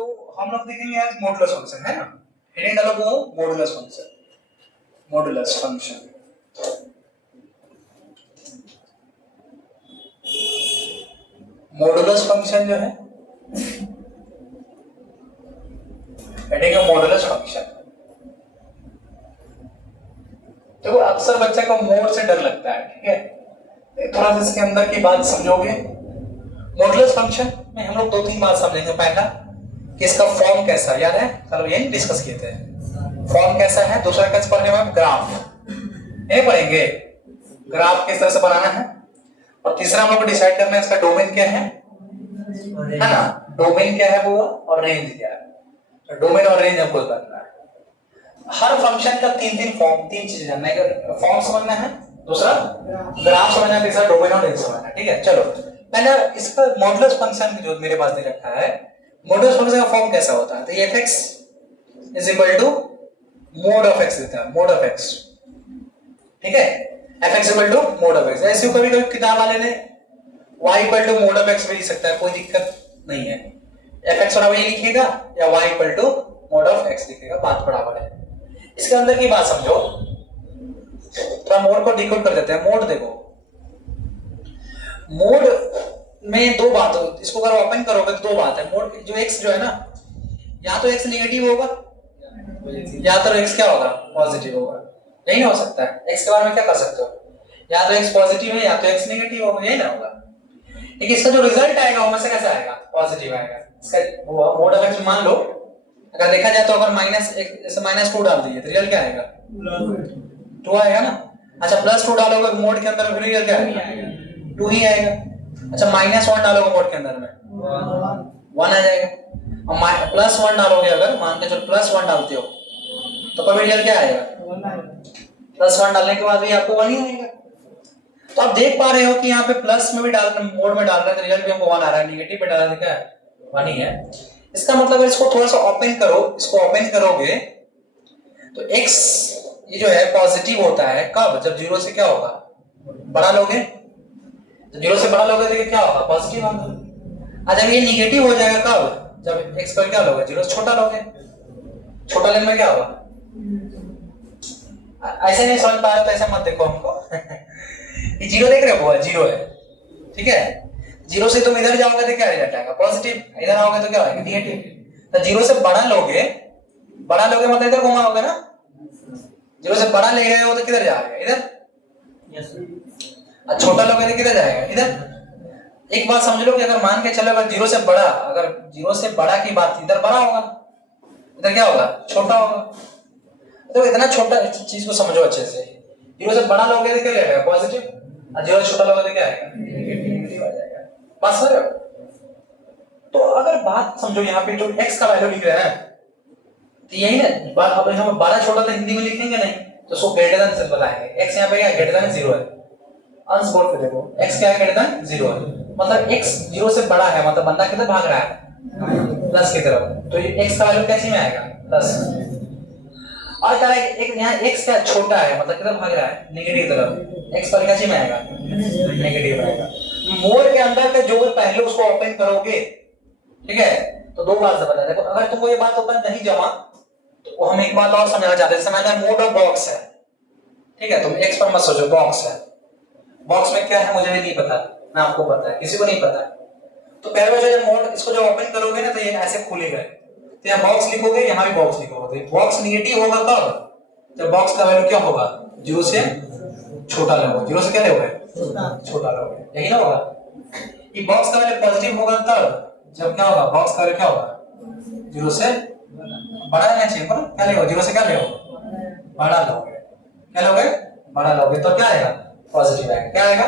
तो हम लोग देखेंगे आज मॉडुलस फंक्शन है ना, हेडिंग डालो वो modulus function. Modulus function modulus function जो है हेडिंग है मॉडुलस फंक्शन। देखो अक्सर बच्चे को मोड से डर लगता है, ठीक है, थोड़ा सा इसके अंदर की बात समझोगे। मॉडुलस फंक्शन में हम लोग दो तीन बात समझेंगे। पहला कि इसका फॉर्म कैसा, याद है कल यही डिस्कस किए थे, फॉर्म कैसा है। दूसरा कैसे पढ़ने में ग्राफ ये पढ़ेंगे, ग्राफ किस तरह से बनाना है। और तीसरा हम लोग को डिसाइड करना है इसका डोमेन क्या है ना, डोमेन क्या है वो और रेंज क्या है। तो डोमेन और रेंज हमको करना है। हर फंक्शन का तीन तीन फॉर्म, तीन चीजें जानना है, फॉर्म समझना है, दूसरा ग्राफ समझना है, तीसरा डोमेन और रेंज समझना है। ठीक है, चलो पहले इसका मॉडुलस फंक्शन जो मेरे पास दे रखा है, मॉडुलस फंक्शन का फॉर्म कैसा होता है। तो ये fx is equal to mod of x देता है, मोड ऑफ x, ठीक है, fx equal to mod of x। ऐसे कभी कभी किताब वाले ने y equal to mod of x भी लिख सकता है, कोई दिक्कत नहीं है। fx बराबर ये लिखिएगा या y equal to mod of x लिखिएगा, बात बराबर है। इसके अंदर की बात समझो, थोड़ा मोड को डिकोड कर देते हैं। मोड देखो, मोड में दो बात हो, इसको अगर ओपन करोगे तो दो बात है। मोड जो x जो है ना, या तो x नेगेटिव होगा या तो x क्या होगा, पॉजिटिव होगा। यही हो सकता है, x के बारे में क्या कर सकते हो, या तो x पॉजिटिव है या तो x नेगेटिव होगा, यही ना होगा। लेकिन इसका जो रिजल्ट आएगा वो में से कैसा आएगा, पॉजिटिव आएगा। इसका मोड ऑफ x मान लो अगर देखा जाए तो अगर -2 डाल दिए तो रिजल्ट क्या आएगा, 2 आएगा ना। अच्छा +2 डालोगे मोड के अंदर फिर रिजल्ट क्या आएगा, 2 ही आएगा। अच्छा -1 डालोगे मोड के अंदर में 1 आ जाएगा। और +1 डालोगे, अगर मान के चलो +1 डालते हो तो कभी रिजल्ट क्या आएगा, +1 डालने के बाद भी आपको 1 ही आएगा। तो आप देख पा रहे हो कि यहाँ पे प्लस में भी डाल रहे, मोड में डाल रहे हैं तो रिजल्ट भी हमको 1 आ रहा है, नेगेटिव पे डाल रहे क्या है, 1 ही है। इसका मतलब इसको थोड़ा सा ओपन करो, इसको ओपन करोगे तो x ये जो है पॉजिटिव होता है कब, जब 0 से क्या होगा, बड़ा लोगे, जब 0 से बड़ा लोगे तो क्या होगा, पॉजिटिव होगा। जब ये नेगेटिव हो जाएगा कब, जब x पर क्या लोगे, 0 से छोटा लोगे, छोटा लेने में क्या होगा। ऐसे नहीं समझ पा रहे तो ऐसा मत देखो हमको ये 0 देख रहे हो, 0 है, ठीक है। 0 से तुम इधर जाओगे तो क्या रिजल्ट आएगा, पॉजिटिव, इधर आओगे तो क्या आएगा, नेगेटिव। तो 0 से बड़ा लोगे मतलब इधर घुमाओगे ना, 0 से बड़ा ले रहे हो तो किधर जाएगा, इधर। और छोटा लोगे तो किधर जाएगा, इधर। एक बात समझ लो कि अगर मान के चलो अगर 0 से बड़ा, अगर 0 से बड़ा की बात, इधर बड़ा होगा, इधर क्या होगा, छोटा होगा। तो इतना छोटा चीज को समझो अच्छे से, 0 से बड़ा लोगे तो क्या आएगा, पॉजिटिव, और 0 से छोटा लोगे तो क्या आएगा, नेगेटिव आ जाएगा। बात समझ रहे हो। तो अगर बात समझो, यहाँ पे जो x का वैल्यू लिख रहे हैं तो यही ना बात। अब हम बड़ा छोटा तो हिंदी में लिखेंगे नहीं, तो उसको ग्रेटर देन से बताएंगे। x यहाँ पे क्या ग्रेटर देन 0 है, अंश बोर्ड पे देखो, x क्या है, ग्रेटर देन 0 है, मतलब x 0 से बड़ा है, मतलब बंदा किधर भाग रहा है, प्लस की तरफ। तो ये x का वैल्यू कैसे में आएगा, प्लस। और कह रहा है एक यहाँ x क्या छोटा है, मतलब किधर भाग रहा है, नेगेटिव तरफ, x पर कैसे में आएगा, नेगेटिव आएगा। मोड के अंदर के जो पहले उसको ओपन करोगे, ठीक है, तो दो बात बता। देखो अगर तुमको ये बात ओपन नहीं जमा तो हम एक बात और समझना चाहते हैं। समझना मोड ऑफ बॉक्स है, ठीक है, तुम x पर मत सोचो, बॉक्स है। बॉक्स में क्या है मुझे भी नहीं पता, ना आपको पता है, किसी को नहीं पता। तो पहले बार जब मोड इसको जब ओपन करोगे ना तो ये ऐसे खुलेगा, तो यहाँ बॉक्स लिखोगे, यहाँ भी बॉक्स लिखोगे। तो बॉक्स नेगेटिव होगा कब, जब बॉक्स का वैल्यू क्या होगा, 0 से छोटा लोगे, 0 से क्या लोगे, छोटा लोगे, यही ना होगा। ये बॉक्स का वैल्यू पॉजिटिव होगा तब जब क्या होगा, बॉक्स का वैल्यू क्या होगा, 0 से बड़ा रहना चाहिए, पर क्या लोगे, 0 से क्या लोगे, बड़ा लोगे, क्या लोगे, बड़ा लोगे, तो क्या आएगा, पॉजिटिव आएगा। क्या आएगा,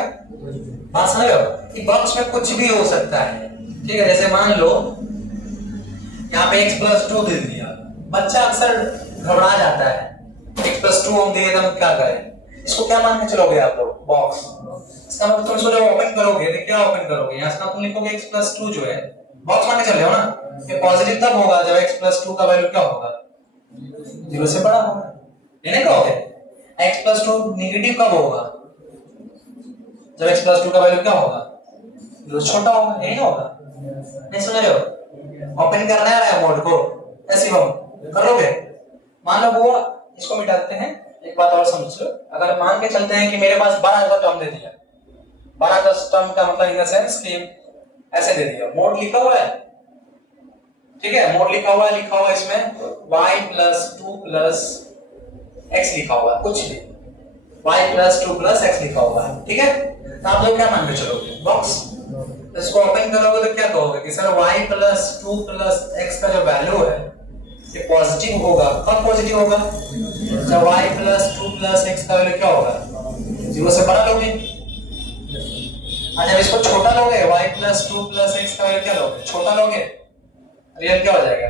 बात समझ रहे हो। कि बॉक्स में कुछ भी हो सकता है, ठीक है। जैसे मान लो यहाँ पे x+2 दे दिया, बच्चा अक्सर घबरा जाता है, x+2 हम दिए तो हम क्या करें, इसको क्या मान के चलोगे आप लोग, बॉक्स। इसका मतलब तुम इसको जब ओपन करोगे तो क्या ओपन करोगे, यहाँ से तुम लिखोगे x+2 जो है, बॉक्स मान के चल रहे हो ना, ये पॉजिटिव तब होगा जब x+2 का वैल्यू क्या होगा, 0 से बड़ा होगा, नहीं कहोगे। x+2 नेगेटिव कब होगा, जब x+2 का वैल्यू क्या होगा, 0 से छोटा होगा, यही ना होगा। नहीं समझ रहे हो। ओपन करना है मोड को, ऐसे हम कर लोगे। मान लो वो इसको मिटा देते हैं। एक बात और समझ लो, अगर मान के चलते हैं कि मेरे पास 12 का टर्म दे दिया, 12 का टर्म का मतलब इन द सेंस कि ऐसे दे दिया, मोड लिखा हुआ है, ठीक है, मोड लिखा हुआ है इसमें y प्लस 2 प्लस x लिखा हुआ है, कुछ भी y प्लस 2 प्लस x लिखा हुआ है, ठीक है। तो आप लोग क्या मान के चलोगे, बॉक्स इसको ओपन करोगे तो क्या कहोगे कि sir y plus 2 plus x का जो वैल्यू है ये पॉजिटिव होगा। कब पॉजिटिव होगा, जब y प्लस 2 प्लस x का वैल्यू क्या होगा, 0 से बड़ा लोगे। जब इसको छोटा लोगे, y प्लस 2 प्लस x का वैल्यू क्या लोगे, छोटा लोगे, रियल क्या हो जाएगा।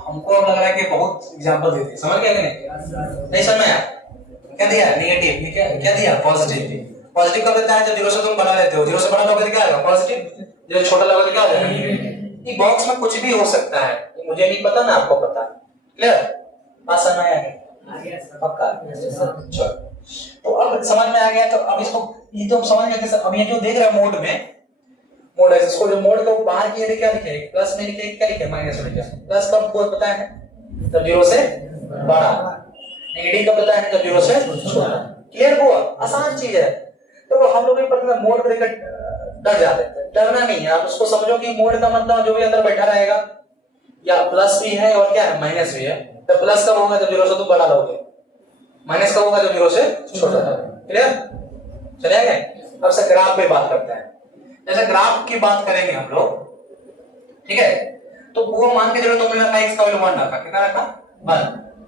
हमको अब लग रहा है कि बहुत एग्जांपल दे दिए, समझ गए कि नहीं समझ में आया। क्या दिया, नेगेटिव, क्या दिया, पॉजिटिव। पॉजिटिव कब देता है, जब 0 से तुम बड़ा लेते हो, 0 से बड़ा लोगे तो क्या आएगा, पॉजिटिव। जब छोटा लोगे तो क्या हो जाएगा, नेगेटिव। ये बॉक्स में कुछ भी हो सकता है, मुझे नहीं पता ना आपको पता, क्लियर, बात समझ में आ गया, पक्का। चलो तो अब समझ में आ गया, तो अब इसको ये तो समझ गए सर। अब ये जो देख रहे हैं मोड में, मोड है, इसको जो मोड को बाहर किए थे क्या लिखे, प्लस में लिखे, क्या लिखे, माइनस में लिखे। प्लस कब बोल पता है, जब 0 से बड़ा, नेगेटिव कब पता है, जब 0 से छोटा। क्लियर हुआ, आसान चीज है। तो हम लोग पता है मोड को लेकर डर जाते हैं, डरना नहीं है। आप उसको समझो कि मोड का मतलब जो भी अंदर बैठा रहेगा, या प्लस भी है और क्या है, माइनस भी है। तो प्लस कब होगा, जब 0 से तुम बड़ा लोगे, माइनस कब होगा, जब 0 से छोटा होगा। क्लियर, चलेगा। अब से ग्राफ पे बात करते हैं। जैसे ग्राफ की बात करेंगे हम लोग, ठीक है, तो वो मान के चलो तुमने रखा x का वैल्यू 1 रखा, कितना रखा, 1,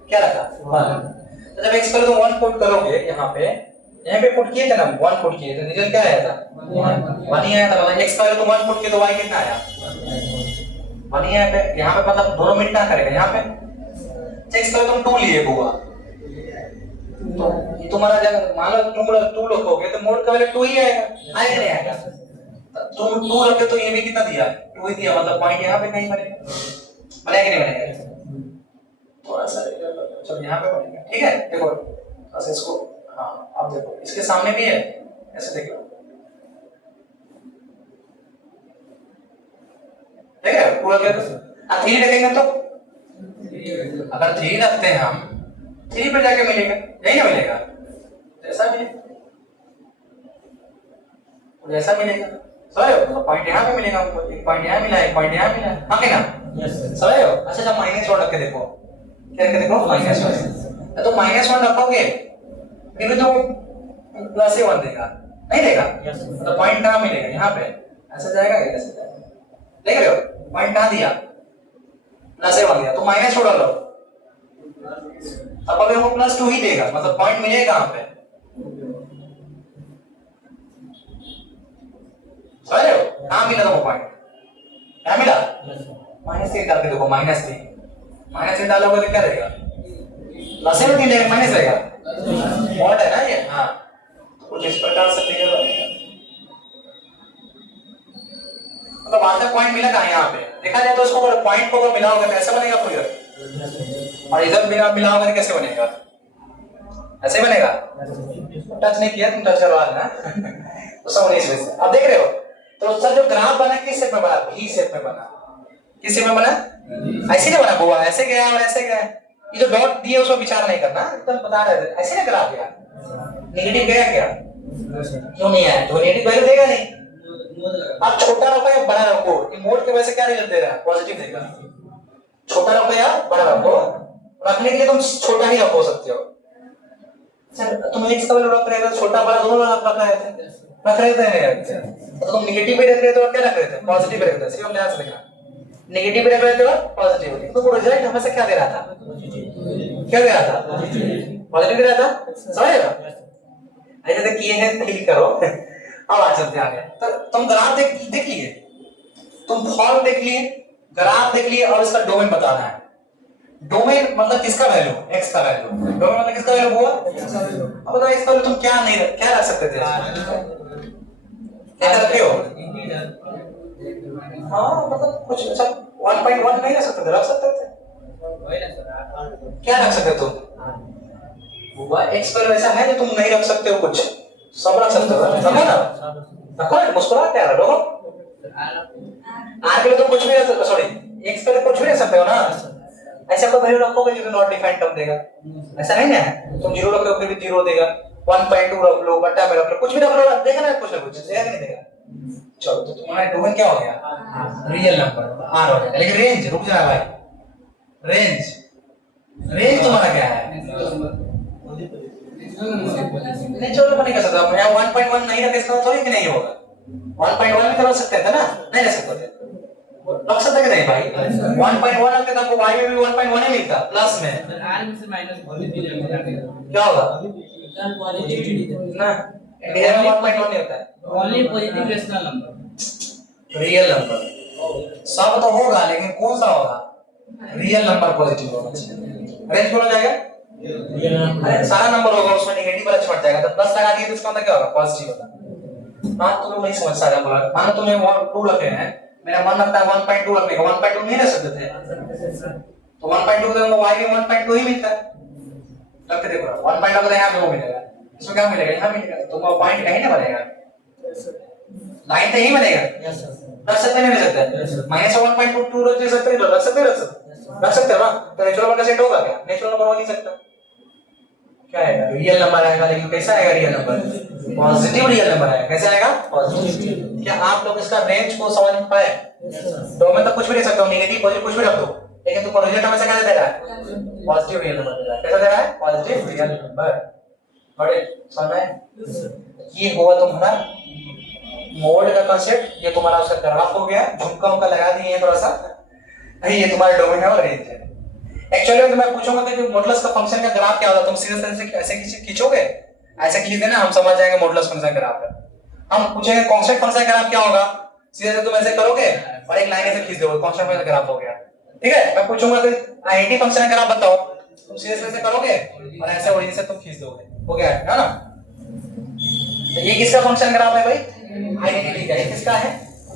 क्या रखा, 1। तो जब x का वैल्यू 1 पुट करोगे, यहाँ पे पुट किए थे ना, 1 पुट किए थे, रिजल्ट क्या आया था, 1 ही आया था। मतलब x का वैल्यू तुम 1 पुट किए तो y कितना आया, 1 ही आया। यहाँ पे मतलब दोनों मिनट ना करेगा, यहाँ पे x का वैल्यू तुम 2 लिए बुआ, तो तुम्हारा जब मान लो तुम 2 रखोगे तो मोड का वैल्यू 2 ही आएगा, आएगा नहीं आएगा। तुम 2 रखे तो ये भी कितना दिया, 2 ही दिया, मतलब पॉइंट यहाँ पे कहीं बनेगा, बनेगा कि नहीं बनेगा, थोड़ा सा चलो यहाँ पे बनेगा, ठीक है। देखो ऐसे इसको, हाँ अब देखो इसके सामने भी है, ऐसे देख लो, ठीक है पूरा क्या। अब 3 रखेंगे तो, अगर 3 रखते हैं हम, 3 पे जाके मिलेगा, यही ना मिलेगा, ऐसा भी ऐसा मिलेगा, समझ हो। पॉइंट यहाँ पे मिलेगा हमको, एक पॉइंट यहाँ मिला, एक पॉइंट यहाँ मिला, हाँ कि ना, समझ हो। अच्छा जब -1 रख के देखो, क्या रख के देखो, -1, तो -1 रखोगे फिर भी तो +1 देगा, नहीं देगा, तो पॉइंट कहाँ मिलेगा, यहाँ पे ऐसा जाएगा, ऐसे जाएगा, देख रहे हो, पॉइंट कहाँ दिया, +1 दिया, तो माइनस छोड़ लो, अब अगर वो +2 ही देगा, मतलब पॉइंट मिलेगा कहाँ पे, समझ रहे हो, कहाँ मिला था वो पॉइंट, क्या मिला, -3 डाल के देखो, -3 डालोगे तो क्या रहेगा, +7 रहेगा, माइनस रहेगा, मॉड है ना ये, हाँ कुछ इस प्रकार से फिगर बनेगा। मतलब वहां तक पॉइंट मिला कहाँ, यहाँ पे देखा जाए तो उसको पॉइंट को अगर मिलाओगे तो ऐसा बनेगा फिगर, और इधर मिलाओगे तो कैसे बनेगा, ऐसे बनेगा। टच नहीं किया तुम, टच करवा लेना तो सब 19 से। अब देख रहे हो, तो सर जो ग्राफ बना किस शेप में बना, भी शेप में बना, किस शेप में बना, ऐसे नहीं बना बुआ, ऐसे गया और ऐसे गया। ये जो डॉट दिए उसको विचार नहीं करना, एकदम बता रहे थे ऐसे ना ग्राफ गया, नेगेटिव गया क्या, क्यों नहीं आया, जो नेगेटिव वैल्यू देगा नहीं। अब छोटा रखो या बड़ा रखो, ये मोड के वजह से क्या रिजल्ट दे रहा है, पॉजिटिव देगा। छोटा रखो या बड़ा रखो, रखने के लिए तुम छोटा ही रखो सकते हो। सर तुम x का वैल्यू रख रहे थे, छोटा बड़ा दोनों रख रहे थे, तो तुम नेगेटिव भी रख रहे थे और क्या रख रहे थे, पॉजिटिव भी रख रहे थे। सिर्फ ध्यान से देखना, नेगेटिव भी रख रहे थे और पॉजिटिव भी, तो वो रिजल्ट हमेशा क्या दे रहा था, क्या दे रहा था, पॉजिटिव दे रहा था, समझ ऐसे तो किए हैं, क्लिक करो। अब आ चलते आगे, तो तुम ग्राफ देख लिए, तुम फॉर्म देख लिए, ग्राफ देख लिए, और इसका डोमेन बताना है। डोमेन मतलब किसका वैल्यू, x का वैल्यू, डोमेन मतलब किसका वैल्यू हुआ, अब बताओ x का वैल्यू तुम क्या नहीं क्या रख सकते थे, क्या रखे हो, हाँ मतलब कुछ अच्छा 1.1 नहीं रख सकते थे, रख सकते थे, क्या रख सकते तुम, हुआ x पर वैसा है जो तुम नहीं रख सकते हो, कुछ सब रख सकते हो, रखो ना, रखो, मुस्कुरा क्या रखो, आर के लिए तो कुछ भी रख सकते, सॉरी एक्स के लिए कुछ भी रख सकते हो ना, ऐसे कोई वैल्यू रखोगे जो नॉट डिफाइंड टर्म देगा, ऐसा नहीं ना, तुम जीरो रख लो फिर भी जीरो देगा, 1.2 रख लो, बट्टा में रख लो, कुछ भी रख लो, देगा ना कुछ ना कुछ, देगा कि नहीं देगा। चलो तो तुम्हारा डोमेन क्या हो गया, रियल नंबर आर हो गया, लेकिन रेंज रुक जा भाई, रेंज रेंज तुम्हारा क्या है, नेचुरल नंबर नहीं कर सकता, मैं 1.1 नहीं रख इसका थोड़ी कि नहीं होगा, 1.1 भी तो रख सकते थे ना, नहीं रख सकते थे, रख सकते कि नहीं भाई, 1.1 रखते तो आपको y में भी 1.1 ही मिलता प्लस में, r में से माइनस क्या होगा पॉजिटिव ना, इंटीजर में 1.1 नहीं होता है, only positive rational number, real number सब तो होगा लेकिन कौन सा होगा, रियल नंबर पॉजिटिव होना चाहिए, रेंज बोला जाएगा, अरे सारा नंबर होगा उसमें नेगेटिव वाला छूट जाएगा, तो प्लस लगा दिए तो इसका मतलब क्या होगा, पॉजिटिव होगा। हाँ तुम लोग नहीं समझ सारा बोला, मानो तुमने 2 रखे हैं, मेरा मन लगता है 1.2 रखने का, 1.2 नहीं रख सकते थे, तो 1.2 तो y में 1.2 ही मिलता है, रख के देखो 1.2 का यहाँ 2 मिलेगा, इसमें क्या मिलेगा, यहाँ मिलेगा, तो वो पॉइंट कहीं ना बनेगा, लाइन तो यही बनेगा, रख सकते नहीं रख सकते, माइनस 1.2 रख सकते हो, रख सकते रख सकते हो ना, तो नेचुरल नंबर का सेट होगा क्या, नेचुरल नंबर हो नहीं सकता, क्या आएगा, रियल नंबर आएगा, लेकिन कैसा आएगा real number, positive real number आएगा, कैसे आएगा, पॉजिटिव। क्या आप लोग इसका रेंज को समझ पाए, तो मैं तो कुछ भी दे सकता हूँ, नेगेटिव पॉजिटिव कुछ भी रख दो, लेकिन तुमको रिजल्ट हमेशा क्या दे रहा है, पॉजिटिव रियल नंबर दे रहा है, कैसा दे रहा है, पॉजिटिव रियल नंबर, बड़े समझ में, ये हुआ तुम्हारा मोड का कांसेप्ट, ये तुम्हारा उसका ग्राफ हो गया, झुमका उमका लगा दिए थोड़ा सा, ये तुम्हारा डोमेन है और रेंज है। एक्चुअली तो मैं पूछूंगा कि मॉडुलस का फंक्शन का ग्राफ क्या होता है, तुम सीधे तरह से ऐसे खींचोगे, ऐसे खींच देना हम समझ जाएंगे मॉडुलस फंक्शन का ग्राफ है, हम पूछेंगे कांस्टेंट फंक्शन का ग्राफ क्या होगा, सीधे से तुम ऐसे करोगे और एक लाइन ऐसे खींच दोगे, कांस्टेंट फंक्शन का ग्राफ हो गया, ठीक है। मैं पूछूंगा कि आईटी फंक्शन का ग्राफ बताओ, तुम सीधे से ऐसे करोगे और ऐसे ओरिजिन से तुम खींच दोगे, हो गया है ना। तो ये किसका फंक्शन ग्राफ है भाई, आइडेंटिटी का, ये किसका है,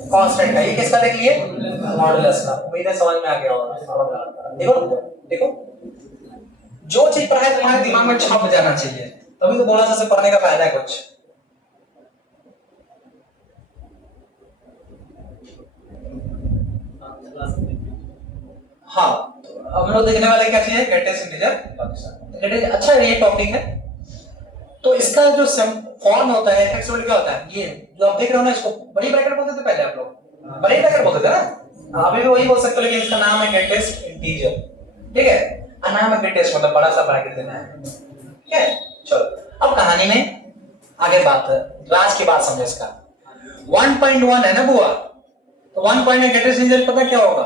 कांस्टेंट का, ये किसका देख लिए, मॉडुलस का, उम्मीद है समझ में आ गया होगा। देखो देखो जो चीज पढ़ा है तुम्हारे दिमाग में छप जाना चाहिए, तभी तो बोला से पढ़ने का फायदा है कुछ। हाँ तो हम लोग देखने वाले क्या चीज है, ग्रेटेस्ट इंटीजर फंक्शन, अच्छा ये टॉपिक है। तो इसका जो फॉर्म होता है एफ क्या होता है, ये जो आप देख रहे हो ना, इसको बड़ी ब्रैकेट बोलते थे पहले आप लोग, बड़ी ब्रैकेट बोलते थे ना, अभी भी वही बोल सकते हो, लेकिन इसका नाम है ग्रेटेस्ट इंटीजर, ठीक है, नाम है ग्रेटेस्ट मतलब बड़ा सा ब्रैकेट देना है, ठीक है। चलो अब कहानी में आगे बात है, राज की बात समझो इसका, 1.1 है ना बुआ, तो 1 में ग्रेटेस्ट इंटीजर पता क्या होगा,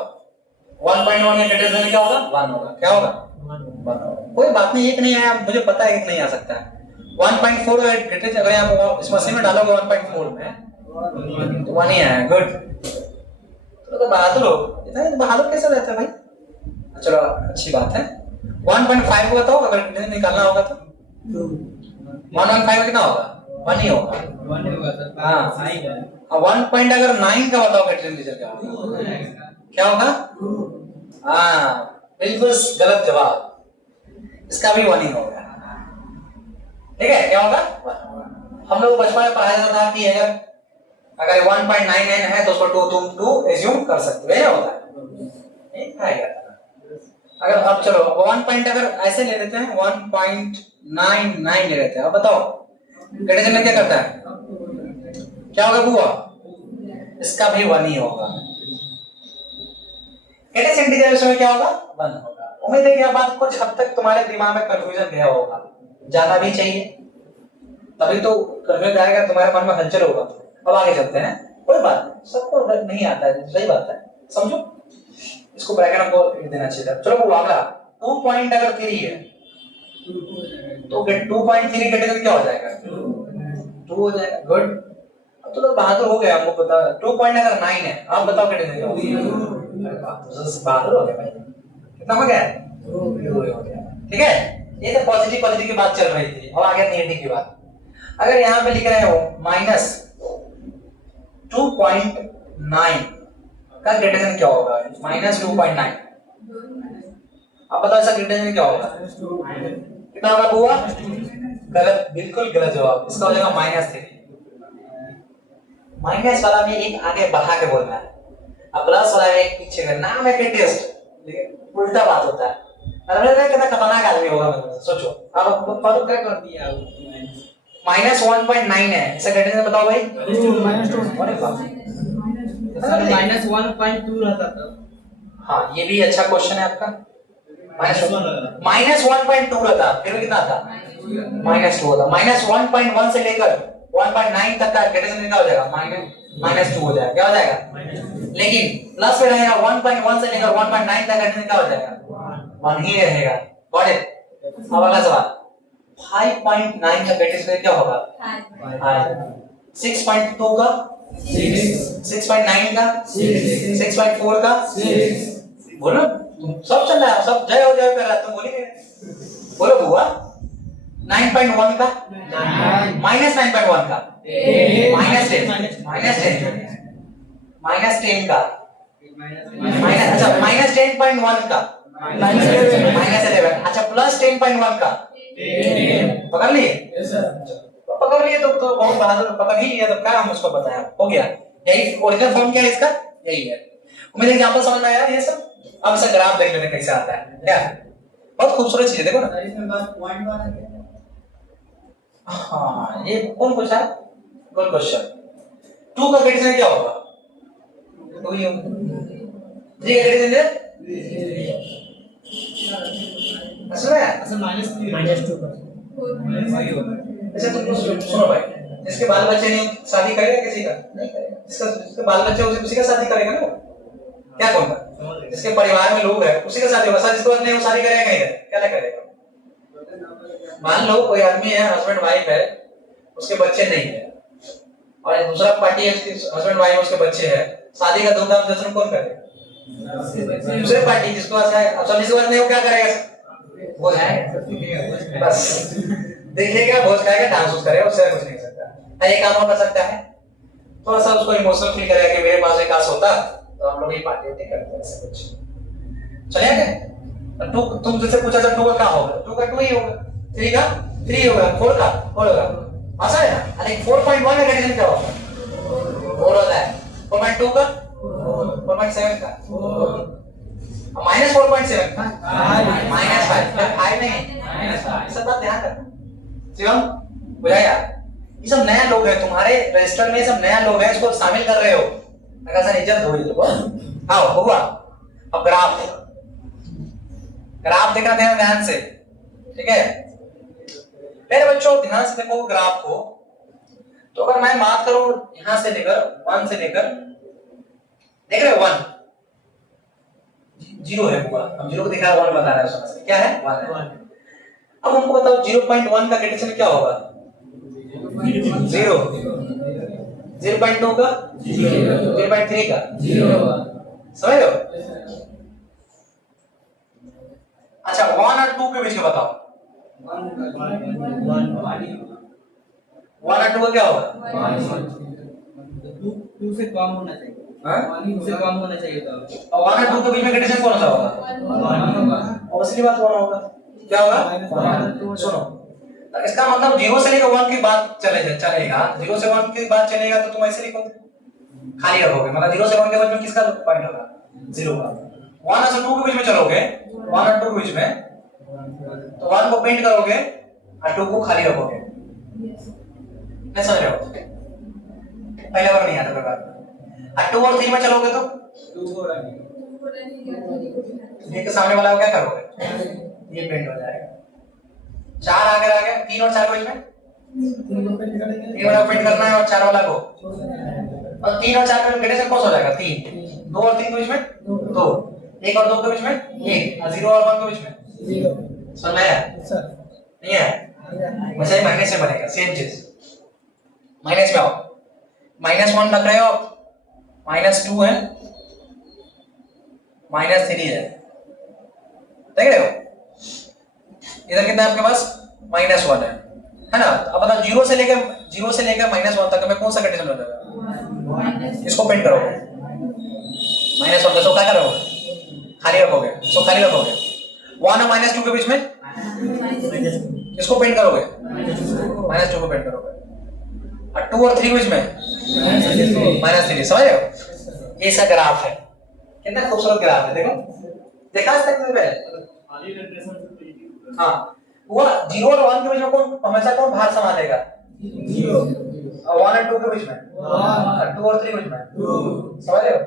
1.1 में ग्रेटेस्ट इंटीजर क्या होगा, 1 होगा, क्या होगा, 1 होगा, कोई बात नहीं, एक नहीं आया मुझे पता है, एक नहीं आ सकता है, 1.4 ग्रेटेस्ट अगर आप इस मशीन में डालोगे 1.4 में तो 1 ही आया, गुड, तो बहादुर हो, इतना बहादुर कैसे रहता है भाई, चलो अच्छी बात है। 1.5 को बताओ अगर निकालना होगा तो 1.5 कितना होगा, 1 ही होगा, 1 होगा सर, हाँ 1.9 का बताओ ग्रेटेस्ट इंटीजर क्या होगा, क्या होगा, हाँ बिल्कुल गलत जवाब, इसका भी 1 ही होगा, ठीक है, क्या होगा, हम लोग बचपन में पढ़ाया जाता था कि अगर 1.99 है तो उसको तुम 2 एज्यूम कर सकते हो, ये होता है, नहीं आएगा। अगर अब चलो 1 पॉइंट अगर ऐसे ले लेते हैं, 1.99 ले लेते हैं, अब बताओ ग्रेटेस्ट में क्या करता है, क्या होगा बुआ, इसका भी 1 ही होगा, ग्रेटेस्ट इंटीजर में क्या होगा, 1 होगा। उम्मीद है कि यह बात कुछ हद तक तुम्हारे दिमाग में कंफ्यूजन गया होगा, जाना भी चाहिए, तभी तो कंफ्यूजन आएगा, तुम्हारे मन में हलचल होगा। अब आगे चलते हैं, कोई बात नहीं, सबको नहीं आता है, सही बात है, समझो इसको ब्रैकेट में को देना चाहिए। चलो वो अगला 2.3 है तो 2.3 ग्रेटर क्या हो जाएगा, 2 हो जाएगा, गुड। अब तो बहादुर हो गया, हमको पता है। 2.9 है, आप बताओ ग्रेटर क्या होगा, बहादुर हो गया भाई, कितना हो गया, 2 हो गया, ठीक है। ये तो पॉजिटिव पॉजिटिव की बात चल रही थी, अब आगे नेगेटिव की बात। अगर यहाँ पे लिख रहे हो -2.9 का ग्रेटर क्या होगा, -2.9, अब बताओ इसका ग्रेटर क्या होगा, कितना होगा बुआ, गलत, बिल्कुल गलत जवाब, इसका हो जाएगा -3। माइनस वाला में एक आगे बढ़ा के बोलना है, अब प्लस वाला में एक पीछे का नाम है कि टेस्ट, उल्टा बात होता है। अरे कितना खतरनाक आदमी होगा मतलब, सोचो। अब फॉलो क्या कर दिया माइनस 1.9 है, इसे ग्रेडेशन बताओ भाई। अरे बाप, माइनस 1.2 रहता था। हाँ ये भी अच्छा क्वेश्चन है आपका। माइनस 1.2 रहता, फिर भी कितना था? माइनस 2 होता। माइनस 1.1 से लेकर 1.9 तक का ग्रेडेशन कितना हो जाएगा? माइनस 2 हो जाएगा। क्या हो जाएगा? लेकिन प्लस में रहेगा 1.1 से लेकर 1.9 तक ग्रेडेशन क्या हो जाएगा? 1 ही रहेगा। Got it? अब अगला सवाल, 5.9 का ग्रेडेशन क्या होगा? 6.2 का 6.9 का 6.4 का बोलो, सब चल रहा है, सब जय हो जय कर रहा है, तुम बोली बोलो बुआ। 9.1 का माइनस 9.1 का माइनस 10 का माइनस, अच्छा माइनस 10.1 का माइनस 11, अच्छा प्लस 10.1 का पकड़ लिए? पकड़ लिए तो बहुत बहादुर, पकड़ ही लिया तो क्या हम उसको बताया, हो गया। यही ओरिजिनल फॉर्म क्या है इसका, यही है। उम्मीद है एग्जांपल समझ में आया ये सब। अब इसका ग्राफ देख लेते हैं कैसे आता है। क्या बहुत खूबसूरत चीज है, देखो ना। इसमें बस पॉइंट 1 है। हाँ ये कौन पूछा? Good question. 2 का ग्रेडेशन क्या होगा? 2 ही होगा। 3 का ग्रेडेशन अच्छा -2 अच्छा तुम सुनो भाई, जिसके बाल बच्चे नहीं शादी करेगा किसी का? नहीं करेगा। जिसके बाल बच्चे उसी का शादी करेगा ना। क्या कौन का? जिसके परिवार में लोग हैं उसी का शादी होगा। जिसके बाद नहीं वो शादी करेगा नहीं, क्या करेगा? मान लो कोई आदमी है, हस्बैंड वाइफ है, उसके बच्चे नहीं है, और दूसरा पार्टी है, उसके हस्बैंड वाइफ उसके बच्चे हैं, शादी का धूमधाम जश्न कौन करेगा? दूसरे पार्टी जिसके पास है। अब सब जिसके पास नहीं वो क्या करेगा? वो जाएगा बस, देखेगा, भोज खाएगा, डांस करेगा, उससे कुछ नहीं कर सकता। एक काम और कर सकता है, थोड़ा सा उसको इमोशनल फील करेगा कि मेरे पास एक काश होता तो हम लोग ये पार्टी होती करते हैं, ऐसा कुछ चलेगा। टू तुम जैसे पूछा था 2 का क्या होगा? 2 का 2 ही होगा, 3 का 3 होगा, 4 का 4 होगा, आसान है ना। अरे 4.1 का कंडीशन क्या होगा? 4 होता है। 4.2 का 4.7 का माइनस 4.7 का माइनस 5 नहीं, सब बात ध्यान रखना। शिवम बुझाया, ये सब नया लोग है तुम्हारे रजिस्टर में, सब नया लोग है, इसको शामिल कर रहे हो, अगर सर इज्जत हो तो आओ हुआ। अब ग्राफ देखना ध्यान से, ठीक है मेरे बच्चों, ध्यान से देखो ग्राफ को। तो अगर मैं बात करूं यहां से लेकर 1 से लेकर, देख रहे हो 1 0 है हुआ, हम 0 को दिखा 1 बता रहा है, उसमें क्या है 1 है। अब हमको बताओ 0.1 का कंडीशन क्या होगा? 0, 0.2 का 0.3 का 0, समझ रहे हो? अच्छा 1 और 2 के बीच में बताओ, 1 और 2 का क्या होगा? 2 से कम होना चाहिए। हाँ? 2 से कम होना चाहिए था। और 1 और 2 के बीच में कंडीशन कौन सा होगा? ऑब्वियसली बात 1 होगा। क्या होगा? सुनो, तो इसका मतलब 0 से लेकर 1 की बात चलेगा, 0 से 1 की बात चलेगा तो तुम ऐसे लिखोगे, खाली रखोगे, मतलब 0 से 1 के बीच में किसका पॉइंट होगा? 0 का। 1 और 2 के बीच में चलोगे, 1 और 2 के बीच में, तो 1 को पेंट करोगे और 2 को खाली रखोगे। नहीं समझ रहे हो? पहले बार नहीं आता कोई बात। और 2 और 3 में चलोगे तो 3 के सामने वाला को क्या करोगे? ये पेंट हो जाएगा। 4 आगे आ गया, 3 और 4 के बीच में 3 वाला पेंट करना है और 4 वाला को, और 3 और 4 के ग्रेडेशन कौन सा हो जाएगा? 3, 2 और 3 के बीच में 2, 1 और 2 के बीच में 1, और 0 और 1 के बीच में 0। समझ में आया? नहीं है वैसे माइनस में बनेगा, सेम चीज। माइनस में आओ, -1 रख रहे हो, -2 है, -3 है, देख रहे हो? इधर कितना है आपके पास? -1 है ना। अब बताओ 0 से लेकर -1 तक में कौन सा कंडीशन रहेगा? इसको पेंट करोगे, -1 का, सो क्या करोगे? खाली रखोगे, सो खाली रखोगे। 1 और -2 के बीच में इसको पेंट करोगे, -2 को पेंट करोगे, और 2 और 3 के बीच में -3, समझ रहे हो? ये सा ग्राफ है, कितना खूबसूरत ग्राफ है, देखो देखा आज तक तुमने? हाँ, वो 0 और 1 के बीच में कौन हमेशा कौन भार संभालेगा? 0 और 1 और 2 के बीच में, 2 और 3 के बीच में, समझ रहे हो?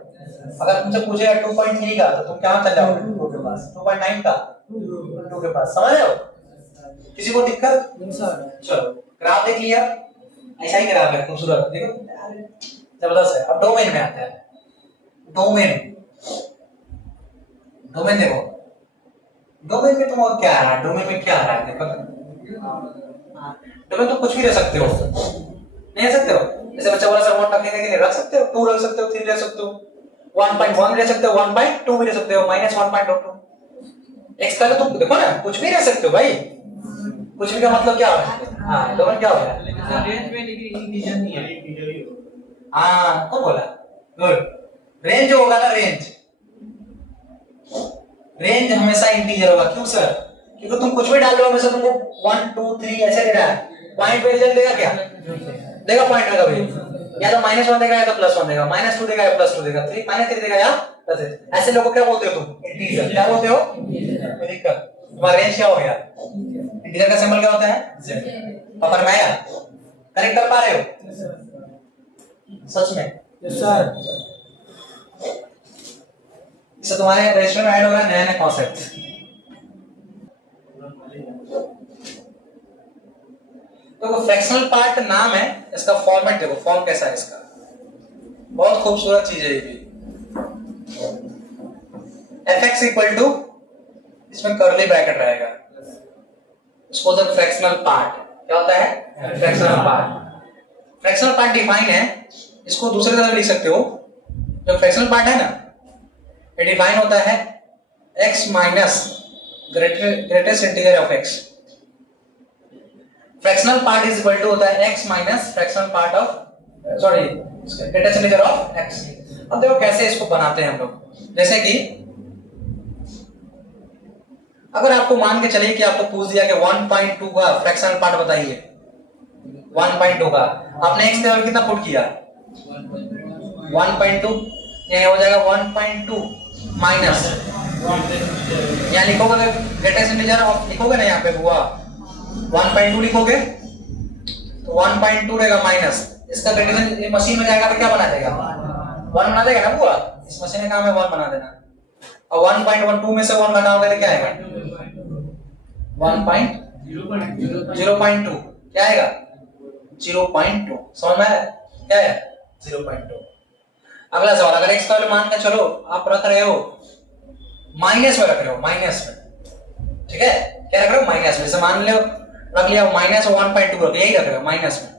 अगर तुमसे पूछेगा 2.3 का तो तुम कहाँ चल जाओगे? 2 के पास। 2.9 का 2 के पास, समझ रहे हो? किसी को दिक्कत? चलो ग्राफ देख लिया, ऐसा ही ग्राफ है खूबसूरत, देखो जबरदस्त है। अब डोमेन में आते हैं। डोमेन देखो, डोमेन में तुम और क्या आ रहा है? डोमेन में क्या आ रहा है देखो। डोमेन तो कुछ भी रख सकते हो, नहीं रख सकते हो? जैसे बच्चा बोला सर मोटा लिखने के लिए रख सकते हो, 2 रख सकते हो, 3 रख सकते हो, 1.1 भी रख सकते हो, 1.2 भी रख सकते हो, -1.2। एक्स का तो तुम देखो ना, कुछ भी रख सकते हो भाई। कुछ भी का मतलब क्या है? हाँ, डोमेन क्या होता है? रेंज में लेकिन इंटीजर नहीं है। हाँ, कौन बोला? गुड। रेंज होगा ना, रेंज हमेशा इंटीजर होगा। क्यों सर? क्योंकि तुम कुछ भी डाल लो हमेशा तुमको 1 2 3 ऐसे दे रहा है। पॉइंट पे रिजल्ट देगा क्या? देगा पॉइंट में कभी, या तो -1 देगा या तो +1 देगा, -2 देगा या +2 देगा, -3 देगा या +3। ऐसे लोगों को क्या बोलते हो तुम? इंटीजर। क्या बोलते हो? कोई दिक्कत? तुम्हारा रेंज क्या हो गया? इंटीजर का सिंबल क्या होता है? Z। पकड़ में आया? कनेक्ट कर पा रहे हो? सच में? Yes sir. इससे तुम्हारे रजिस्टर में ऐड हो रहा है नया नया कॉन्सेप्ट। तो फ्रैक्शनल पार्ट नाम है, इसका फॉर्मेट देखो, फॉर्म कैसा है इसका, बहुत खूबसूरत चीज है ये भी। fx इक्वल टू, इसमें कर्ली ब्रैकेट रहेगा, इसको तो फ्रैक्शनल पार्ट क्या होता है? Fractional part. Fractional part define है, इसको दूसरी तरह लिख सकते हो। जो फ्रैक्शनल पार्ट है ना, ये डिफाइन होता है x minus greatest integer of x। Fractional part is equal to होता है x minus fractional part of, sorry, greatest integer of x। अब देखो कैसे इसको बनाते हैं हम लोग। जैसे कि अगर आपको मान के चलिए कि आपको पूछ दिया कि 1.2 का फ्रैक्शनल पार्ट बताइए, 1.2 का, आपने x लेवल कितना पुट किया? 1.2, ये हो जाएगा 1.2 माइनस, यहाँ लिखोगे ग्रेटेस्ट इंटीजर ऑफ, लिखोगे ना यहाँ पे हुआ 1.2 लिखोगे तो 1.2 रहेगा माइनस, इसका ग्रेटेस्ट, ये मशीन में जाएगा तो क्या बना देगा? 1 बना देगा ना हुआ। इस मशीन का काम है 1 बना देना। और 1.12 में से 1 घटाओगे तो क्या आएगा? 0.2 क्या आएगा? 0.2। समझ में आया? क्या है? 0.2। अगला सवाल, अगर x का वैल्यू मान के चलो आप रख रहे हो माइनस में, रख रहे हो माइनस में, ठीक है? क्या रख रहे हो? माइनस में। जैसे मान लो रख लिया माइनस 1.2 रख, यही रख रहे हो माइनस में,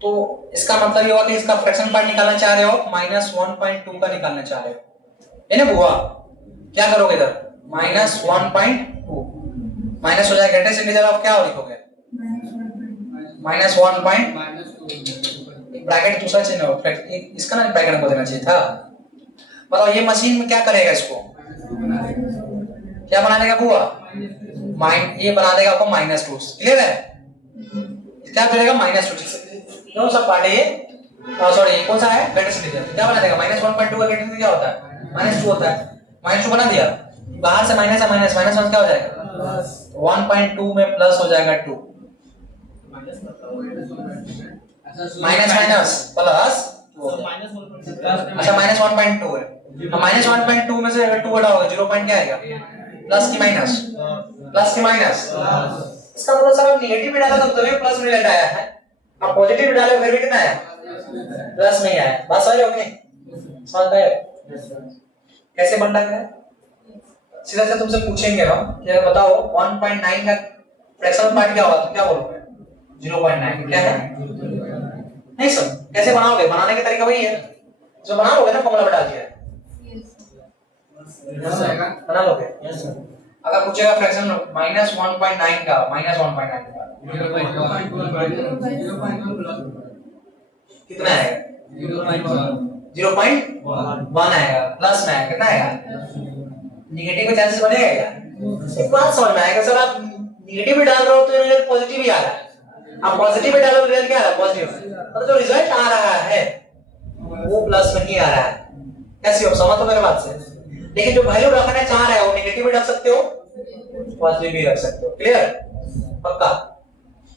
तो इसका मतलब ये हुआ कि इसका फ्रैक्शन पार्ट निकालना चाह रहे हो, -1.2 का निकालना चाह रहे हो, है ना बुआ? क्या करोगे इधर? -1.2 माइनस हो जाएगा ग्रेटेस्ट इंटीजर ऑफ, क्या लिखोगे? -1. ब्रैकेट दूसरा चाहिए ना, इसका ना ब्रैकेट को देना चाहिए था। बताओ ये मशीन में क्या करेगा? इसको क्या बना देगा बुआ? ये बना देगा आपको -2। क्लियर है? क्या करेगा? -2। कौन सा पार्ट है ये? सॉरी, कौन सा है? Greatest integer. क्या बना देगा? -1.2 का ग्रेटेस्ट क्या होता है? -2 होता है। -2 बना दिया, बाहर से माइनस है, माइनस माइनस क्या हो जाएगा? 1.2 में प्लस हो जाएगा 2, माइनस माइनस प्लस, अच्छा -1.2 है, -1.2 में से 2 हटाओगे 0 पॉइंट क्या आएगा? प्लस की माइनस, प्लस की माइनस। इसका मतलब सर आप नेगेटिव भी डाला तभी प्लस रिजल्ट आया है, आप पॉजिटिव डाले फिर भी कितना आया? प्लस नहीं आया। बात समझ रहे हो? ओके, समझ गए? कैसे बन रहा है? सीधा से तुमसे पूछेंगे हम कि बताओ 1.9 का फ्रैक्शनल पार्ट क्या होगा, तो क्या बोलोगे? 0.9 क्या है? नहीं सर, कैसे बनाओगे? बनाने का तरीका वही है जो बना लोगे ना, फॉर्मूला बता दिया बना लोगे। Yes sir. अगर पूछेगा फ्रैक्शन -1.9 का, -1.9 का कितना आएगा? 0.1 आएगा। प्लस में आएगा कितना आएगा? नेगेटिव का चांसेस बनेगा क्या? एक बात समझ में आएगा सर, आप नेगेटिव भी डाल रहे हो तो रिजल्ट पॉजिटिव ही आ रहा है, आप पॉजिटिव में डालो रिजल्ट क्या आ रहा है? पॉजिटिव। मतलब जो रिजल्ट आ रहा है वो प्लस में ही आ रहा है। कैसे हो, समझ तो मेरे बात से? लेकिन जो वैल्यू रखना चाह रहा है वो नेगेटिव भी रख सकते हो, पॉजिटिव भी रख सकते हो। क्लियर? पक्का?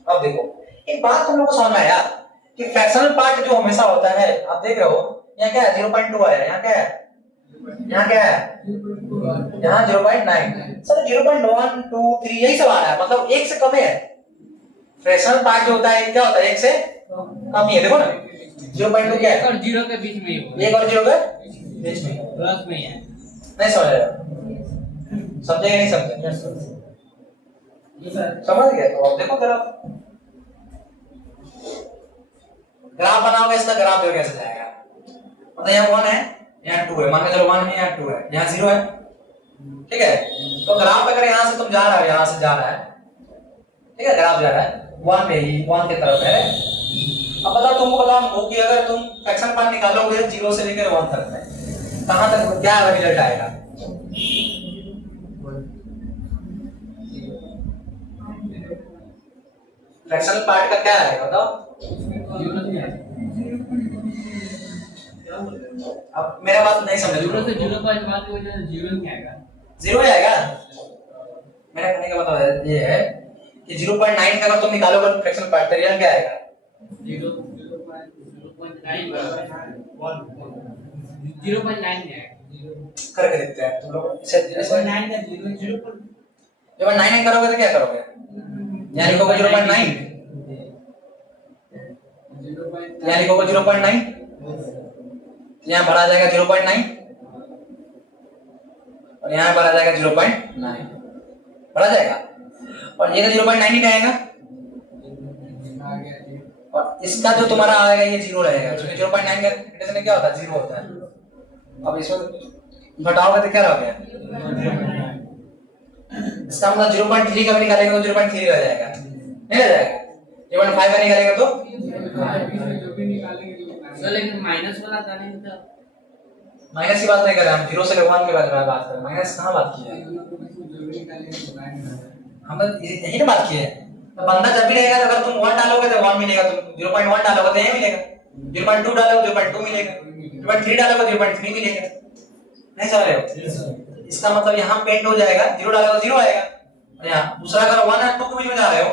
अब देखो एक बात तुम लोग को समझ में आया कि फ्रैक्शनल पार्ट जो हमेशा होता है, आप देख रहे हो यहाँ क्या है 0.2 आया, यहाँ क्या है, यहाँ क्या है, यहाँ 0.9। सर 0.1 2 3 यही सब आ रहा है, मतलब 1 से कम है। फ्रैक्शनल पार्ट जो होता है क्या होता है, 1 से कम ही है। देखो ना 0.2 क्या है, और 0 के बीच में ही होगा। 1 और 0 के बीच में प्लस में ही है। नहीं समझ समझे नहीं समझे? समझ गए? तो अब देखो ग्राफ, ग्राफ बनाओगे इसका ग्राफ देखो कैसे जाएगा। मतलब यहाँ 1 है, यहाँ 2 है, मान के चलो 1 है, यहाँ 2 है, यहाँ 0 है, ठीक है। तो ग्राफ अगर यहाँ से तुम जा रहा हो, यहाँ से जा रहा है, ठीक है, ग्राफ जा रहा है 1 पे ही, 1 की तरफ है। अब बताओ तुमको बताओ हमको कि अगर तुम फ्रैक्शन पार्ट निकालोगे 0 से लेकर 1 तक में, कहां तक क्या रिजल्ट आएगा? फ्रैक्शनल पार्ट का क्या आएगा बताओ? अब मेरा बात नहीं समझ, 0 से 0.1 की वजह से 0 नहीं आएगा। 0 आएगा। मेरा कहने का मतलब ये है कि 0.9 का अगर तुम निकालोगे फ्रैक्शनल पार्ट का रिजल्ट क्या आएगा? 0.9 है। करके देखते हैं तुम लोग इसे 0.9 का 0 पर जब 9 करोगे तो क्या करोगे? यहाँ लिखोगे 0.9, यहाँ लिखोगे 0.9, यहाँ भरा जाएगा 0.9 और यहाँ भरा जाएगा 0.9, भरा जाएगा। और ये तो 0.9 ही रहेगा और इसका जो तुम्हारा आएगा ये 0 रहेगा, क्योंकि 0.9 का इंटीग्रेशन क्या होता है? 0 होता है। अब इसमें घटाओगे तो क्या रहोगे? इसका मतलब 0.3 का भी निकालेंगे तो 0.3 रह जाएगा, नहीं रह जाएगा। 0.5 का निकालेंगे तो जो भी निकालेंगे तो लेकिन माइनस वाला था नहीं था। माइनस की बात नहीं कर रहे हम, 0 से 1 के बारे में बात कर रहे हैं। माइनस कहाँ बात की है? हम यही तो बात की है। तो बंदा जब भी रहेगा तो अगर तुम 1 डालोगे तो 1 मिलेगा, तुम 0.1 डालोगे तो ये मिलेगा, 0.2 डालोगे 0.2 मिलेगा, 0.3 डालोगे 0.3 मिलेगा। नहीं समझ रहे हो? इसका मतलब यहाँ पेंट हो जाएगा, 0 डालोगे 0 आएगा। और यहाँ दूसरा अगर 1 और 2 के बीच में जा रहे हो,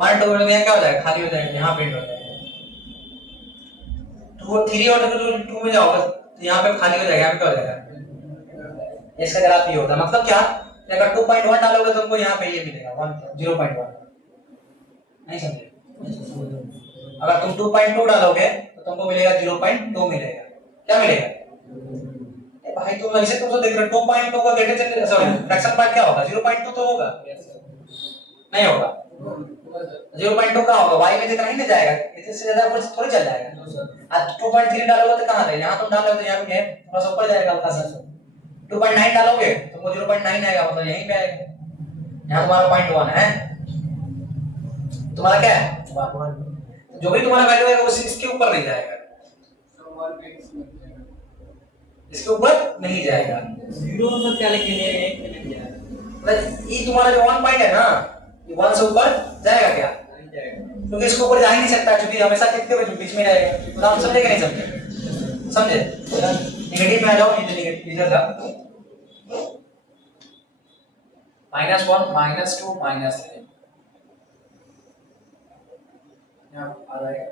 1 2 में क्या हो जाएगा? खाली हो जाएगा, यहाँ पेंट हो जाएगा। 2 3 और 2 में जाओगे तो यहाँ पे खाली हो जाएगा, यहाँ पे क्या हो जाएगा? इसका ग्राफ ये होता है। मतलब क्या, अगर 2.1 डालोगे तो तुमको यहाँ पे ये मिलेगा 0.1। नहीं समझे? अगर तुम 2.2 डालोगे तो तुमको मिलेगा 0.2 मिलेगा। क्या मिलेगा? भाई तुम ऐसे तो देख रहे हो 2.2 का ग्रेटर सॉरी फ्रैक्शन पार्ट क्या होगा? 0.2 तो होगा, नहीं होगा? 0.2 का होगा, y में जितना ही नहीं जाएगा, इससे ज्यादा कुछ थोड़ी चल जाएगा। आज 2.3 डालोगे तो कहां है? यहाँ तुम डालोगे तो यहाँ पे है, थोड़ा सा ऊपर जाएगा हल्का सा। 2.9 डालोगे तुमको 0.9 आएगा, मतलब यहीं पे आएगा। यहाँ तुम्हारा 0.1 है, तुम्हारा क्या है? जो भी तुम्हारा वैल्यू है वो इसके ऊपर नहीं जाएगा, इसके ऊपर नहीं जाएगा। 0 पर क्या लिखे हैं? 1 पे लिखा है। मतलब ये तुम्हारा जो 1 पॉइंट है ना, ये 1 से ऊपर जाएगा क्या? क्योंकि इसके ऊपर जा ही नहीं सकता, क्योंकि हमेशा कितने के बीच में रहेगा। तो आप समझे कि नहीं समझे? समझे? नेगेटिव में आ जाओ, नीचे नेगेटिव इधर था -1 -2 -3 यहाँ आ जाएगा।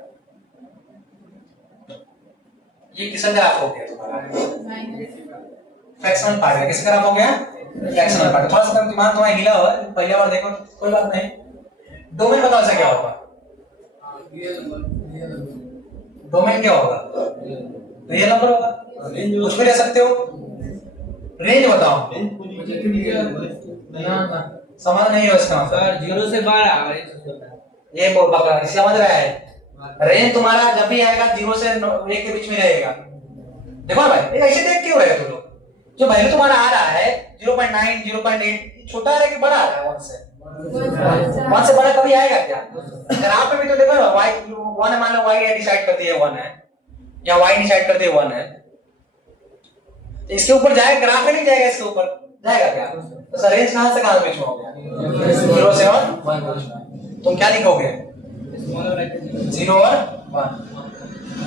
ये किसका ग्राफ हो गया तुम्हारा? फ्रैक्शनल पार्ट है। किसका ग्राफ हो गया? Fractional part. थोड़ा सा दिमाग तुम्हारा हिला हुआ है, पहली बार देखो कोई बात नहीं। डोमेन बताओ से क्या होगा? डोमेन क्या होगा? रियल नंबर होगा, कुछ भी ले सकते हो। रेंज बताओ। समझ नहीं है उसका सर 0 से 12 ये बोल पकड़ा, समझ रहा है? रेंज तुम्हारा जब भी आएगा 0 से 1 के बीच में रहेगा। देखो भाई, ये ऐसे देख क्यों रहे हो तुम लोग? जो वैल्यू तुम्हारा आ रहा है 0.9 0.8 छोटा आ रहा है कि बड़ा आ रहा है? 1 से बड़ा कभी आएगा क्या? ग्राफ पे भी तो देखो ना, y 1 है, मान लो y डिसाइड करती है 1 है, या y डिसाइड करती है 1 है, तो इसके ऊपर जाएगा? ग्राफ में नहीं जाएगा, इसके ऊपर जाएगा क्या? तो सर रेंज कहां से कहां बीच में हो गया? 0 से 1 बीच में। तुम क्या लिखोगे? स्मॉल ब्रैकेट 0 और 1।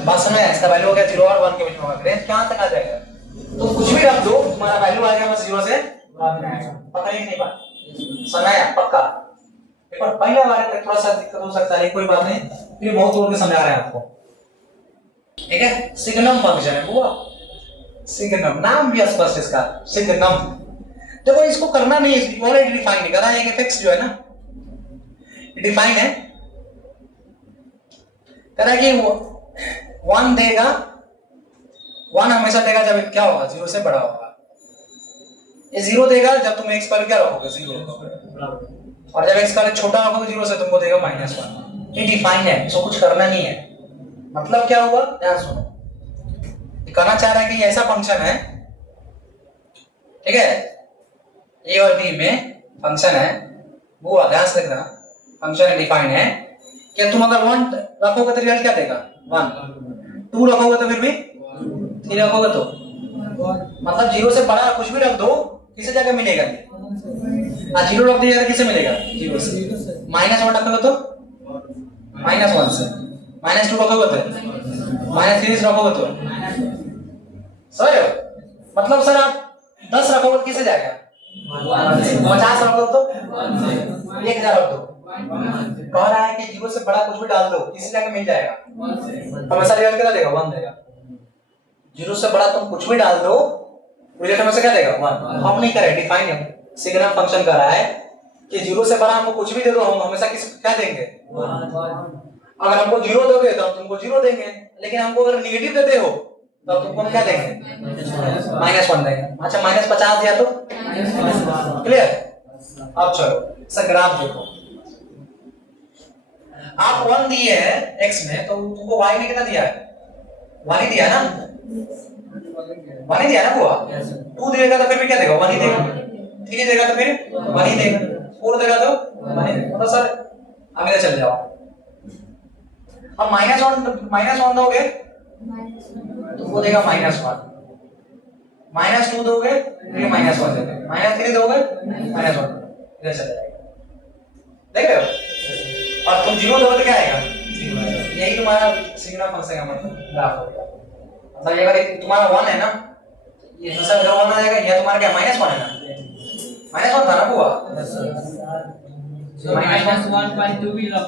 बात समझ आया? इसका वैल्यू हो गया 0 और 1 के बीच में होगा। रेंज कहां तक आ जाएगा? तुम कुछ भी रख दो, तुम्हारा वैल्यू आएगा बस 0 से 1 में आएगा। पता ही नहीं बात समझ आया? पक्का। एक बार पहले वाले पे थोड़ा सा दिक्कत हो सकता है, कोई बात नहीं, फिर बहुत जोर के समझा रहे हैं आपको, ठीक है? सिग्नम फंक्शन है वो, सिग्नम नाम भी स्पष्ट इसका, सिग्नम। देखो इसको करना नहीं है, ऑलरेडी डिफाइन करा है, एफएक्स जो है ना डिफाइन है, कह रहा है कि 1 देगा, 1 हमेशा देगा जब क्या होगा? 0 से बड़ा होगा। ये 0 देगा जब तुम x पर क्या रखोगे? 0, और जब x पर छोटा रखोगे 0 से तुमको देगा -1। ये डिफाइन है, इसको कुछ करना नहीं है। मतलब क्या हुआ? ध्यान सुनो, कहना चाह रहा है कि ऐसा फंक्शन है, ठीक है, a और b में फंक्शन है, वो ध्यान से देखना, फंक्शन डिफाइन है कि तुम अगर 1 रखोगे तो रिजल्ट क्या देगा? 1, 2 रखोगे तो फिर भी 3 रखोगे तो, मतलब 0 से बड़ा कुछ भी रख दो, किसे जाकर मिलेगा? 0 रख दिया तो किसे मिलेगा? 0 से। -1 रखोगे तो -1 से, -2 रखोगे तो -3 रखोगे तो, समझ रहे हो? मतलब सर आप 10 रखोगे तो किसे जाएगा? 50 रखोगे तो 1000 रख दो। कह रहा है कि 0 से बड़ा कुछ भी डाल दो, किसी जाके मिल जाएगा? हमेशा रिजल्ट क्या देगा? 1 देगा। 0 से बड़ा तुम कुछ भी डाल दो, रिजल्ट हमेशा क्या देगा? 1। हम नहीं करे, डिफाइन है, सिग्नम फंक्शन कर रहा है कि 0 से बड़ा हमको कुछ भी दे दो, हम हमेशा किस क्या देंगे? 1। अगर हमको 0 दोगे तो हम तुमको 0 देंगे, लेकिन हमको अगर नेगेटिव देते हो तो तुमको हम क्या देंगे? -1 देंगे। अच्छा -50 दिया तो क्लियर? अब चलो सर ग्राफ देखो, आप 1 दिए हैं x में, तो तुमको y ने कितना दिया है? 1 ही दिया ना, 1 ही दिया ना हुआ। 2 देगा तो फिर भी क्या देगा? 1 ही देगा। 3 देगा तो फिर 1 ही देगा। 4 देगा तो 1 ही देगा। मतलब सर अब इधर चल जाओ, अब -1 दोगे तुमको देगा -1, -2 दोगे फिर -1 देगा, -3 दोगे -1, इधर चल जाएगा, देख रहे हो? और तुम 0 दोगे तो क्या आएगा? 0 आएगा। यही तुम्हारा सिग्नम फंक्शन का मतलब ग्राफ हो गया। मतलब ये अगर तुम्हारा 1 है ना, ये दूसरा अगर 1 आ जाएगा, ये तुम्हारा क्या -1 है ना, -1 था ना हुआ, -1.2 भी रख,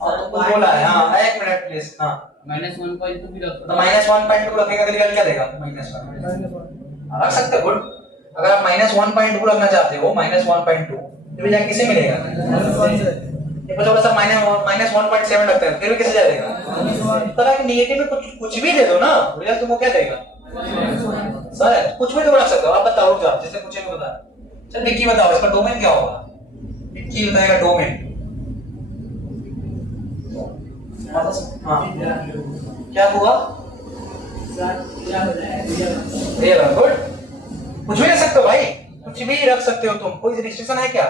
और तुमको बोला है, हाँ 1 मिनट प्लीज, हाँ -1.2 भी रख, तो -1.2 रखेगा तो रिजल्ट क्या देगा? -1 रख सकते हो, गुड। अगर आप -1.2 रखना चाहते हो, -1.2 तो भी जाके किसे मिलेगा? ये पूछो सर -1.7 रखते हैं, फिर भी किसे जाएगा? तरह के नेगेटिव में कुछ भी दे दो ना, रिजल्ट तुमको क्या देगा? सर कुछ भी तो रख सकते हो, आप बताओ जब जैसे पूछे तो बता। चल विक्की बताओ इसका डोमेन क्या होगा? विक्की बताएगा डोमेन। हाँ क्या हुआ? रियल गुड, कुछ भी रख सकते हो भाई, कुछ भी रख सकते हो तुम, कोई रिस्ट्रिक्शन है क्या?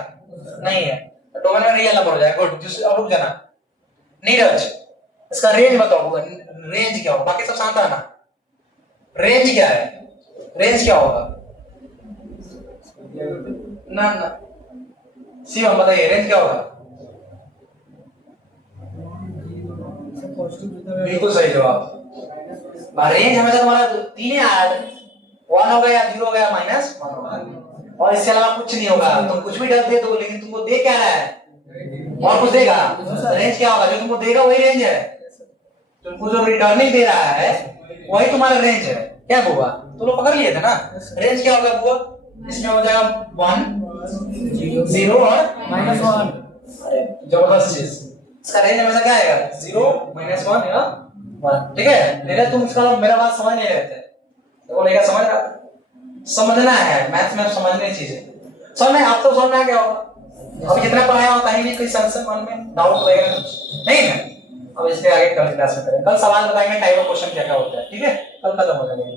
नहीं है। डोमेन में रियल नंबर हो जाएगा, गुड। जिस अब रुक जाना, नीरज इसका रेंज बताओ, रेंज क्या होगा? बाकी सब शांत रहना। रेंज क्या है? रेंज क्या होगा? ना ना शिवम बताइए, रेंज क्या होगा? बिल्कुल सही जवाब। रेंज हमेशा तुम्हारा 3 है, 1 हो गया, 0 हो गया, -1 होगा, और इसके अलावा कुछ नहीं होगा। तुम कुछ भी दे दो, लेकिन तुमको दे क्या रहा है? और कुछ देगा। रेंज क्या होगा? जो तुमको देगा वही रेंज है, तुमको जो रिटर्निंग दे रहा है वही तुम्हारा रेंज है। क्या हुआ? तुम लोग पकड़ लिए थे ना? रेंज क्या होगा वो? इसमें हो जाएगा 1 0 और -1। अरे जबरदस्त चीज। इसका रेंज हमेशा क्या आएगा? 0 -1 या 1, ठीक है? लेकिन तुम इसका मेरा बात समझ नहीं रहे थे, देखो लेकर समझ रहा, समझना है, मैथ्स में समझने चीज है। समझ में आप तो समझ में आ गया होगा। अब जितना पढ़ाया होता ही नहीं, कोई संशय मन में डाउट रहेगा नहीं ना? अब इसके आगे कल क्लास में करें, कल सवाल बताएंगे टाइप ऑफ क्वेश्चन क्या क्या होता है, ठीक है? कल खत्म हो जाएगा।